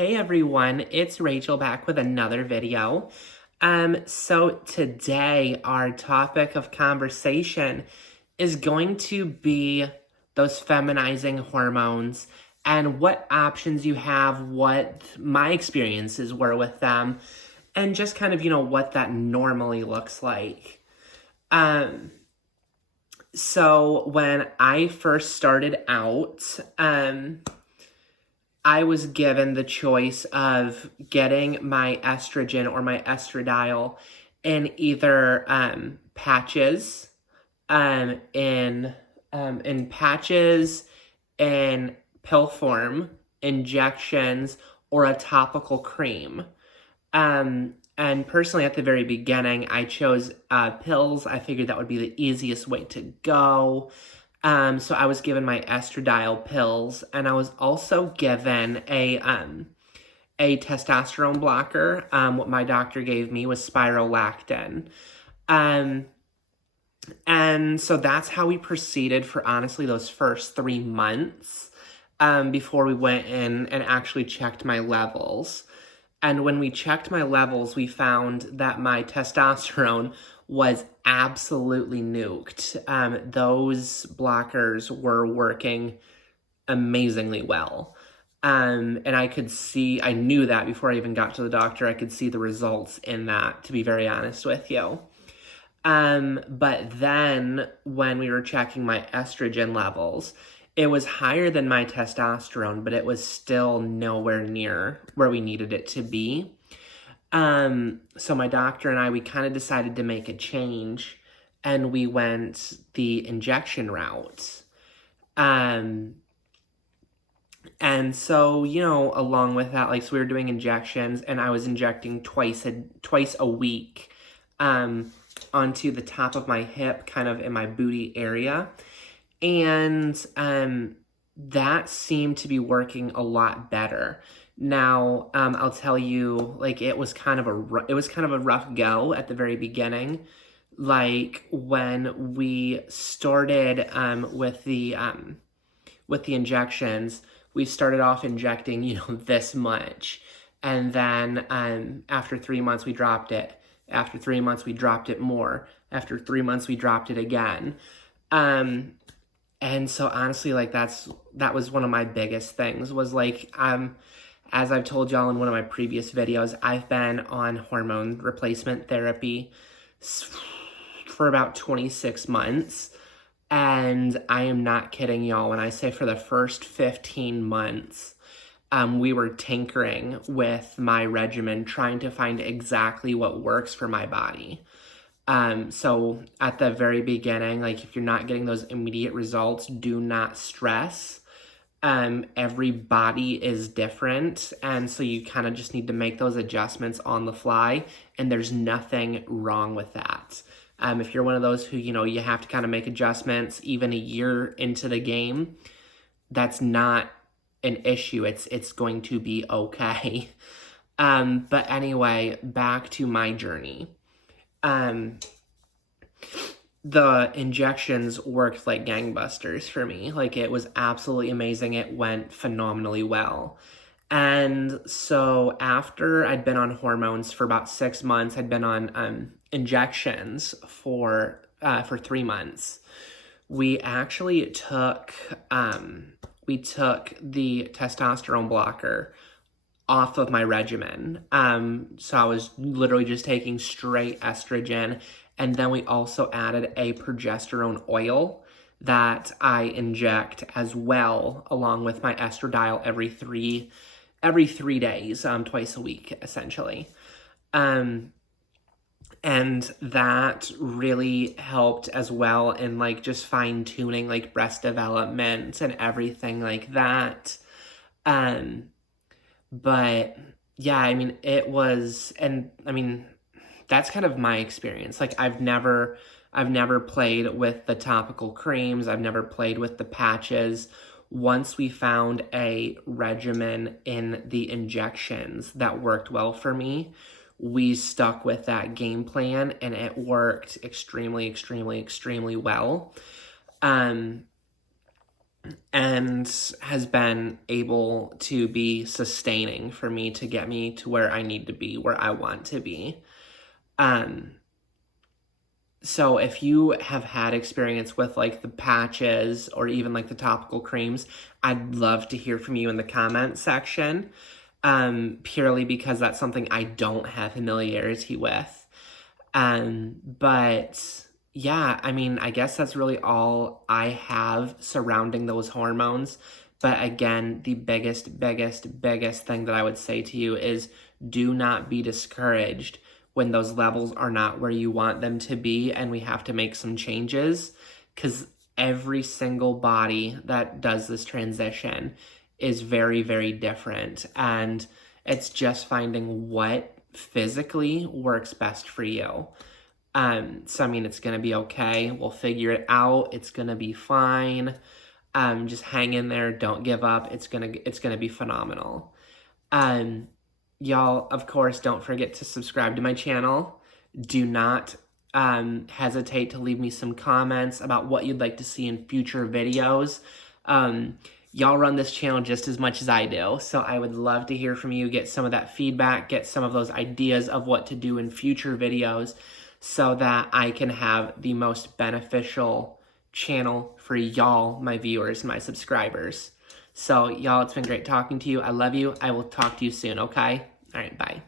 Hey everyone, it's Rachel back with another video. So today our topic of conversation is going to be those feminizing hormones and what options you have, what my experiences were with them, and just kind of, what that normally looks like. So when I first started out, I was given the choice of getting my estrogen or my estradiol in either patches, in patches, in pill form, injections, or a topical cream. And personally, at the very beginning, I chose pills. I figured that would be the easiest way to go. So I was given my estradiol pills, and I was also given a testosterone blocker. What my doctor gave me was spirolactin. And so that's how we proceeded for honestly those first 3 months before we went in and actually checked my levels. And when we checked my levels, we found that my testosterone was absolutely nuked. Those blockers were working amazingly well. And I knew that before I even got to the doctor. I could see the results in that, to be very honest with you. But then when we were checking my estrogen levels, it was higher than my testosterone, but it was still nowhere near where we needed it to be. So my doctor and I, we kind of decided to make a change, and we went the injection route. And so, along with that, so we were doing injections, and I was injecting twice a week, onto the top of my hip, kind of in my booty area. And that seemed to be working a lot better. Now, I'll tell you, it was kind of a rough go at the very beginning. When we started with the injections, we started off injecting, this much, and then after 3 months we dropped it. After 3 months we dropped it more. After 3 months we dropped it again. And so honestly, that was one of my biggest things was as I've told y'all in one of my previous videos, I've been on hormone replacement therapy for about 26 months. And I am not kidding y'all when I say for the first 15 months, we were tinkering with my regimen, trying to find exactly what works for my body. So at the very beginning, if you're not getting those immediate results, do not stress. Every body is different, and so you kind of just need to make those adjustments on the fly, and there's nothing wrong with that. If you're one of those who, you have to kind of make adjustments even a year into the game, that's not an issue. It's going to be okay. But anyway, back to my journey. The injections worked like gangbusters for me. It was absolutely amazing. It went phenomenally well. And so after I'd been on hormones for about 6 months, I'd been on injections for 3 months. We actually took the testosterone blocker off of my regimen. So I was literally just taking straight estrogen, and then we also added a progesterone oil that I inject as well, along with my estradiol every three days, twice a week, essentially. And that really helped as well in just fine-tuning breast development and everything like that. But yeah, it was, and that's kind of my experience. I've never played with the topical creams. I've never played with the patches. Once we found a regimen in the injections that worked well for me, we stuck with that game plan, and it worked extremely, extremely, extremely well. and has been able to be sustaining for me to get me to where I need to be, where I want to be. So if you have had experience with like the patches or even like the topical creams, I'd love to hear from you in the comment section, purely because that's something I don't have familiarity with. But yeah, I mean, I guess that's really all I have surrounding those hormones. But again, the biggest thing that I would say to you is do not be discouraged when those levels are not where you want them to be and we have to make some changes, because every single body that does this transition is very, very different. And it's just finding what physically works best for you. So I mean, it's gonna be okay. We'll figure it out. It's gonna be fine. Just hang in there. Don't give up. It's gonna be phenomenal. Y'all, of course, don't forget to subscribe to my channel. Do not hesitate to leave me some comments about what you'd like to see in future videos. Y'all run this channel just as much as I do, so I would love to hear from you, get some of that feedback, get some of those ideas of what to do in future videos so that I can have the most beneficial channel for y'all, my viewers, my subscribers. So, y'all, it's been great talking to you. I love you. I will talk to you soon, okay? All right, bye.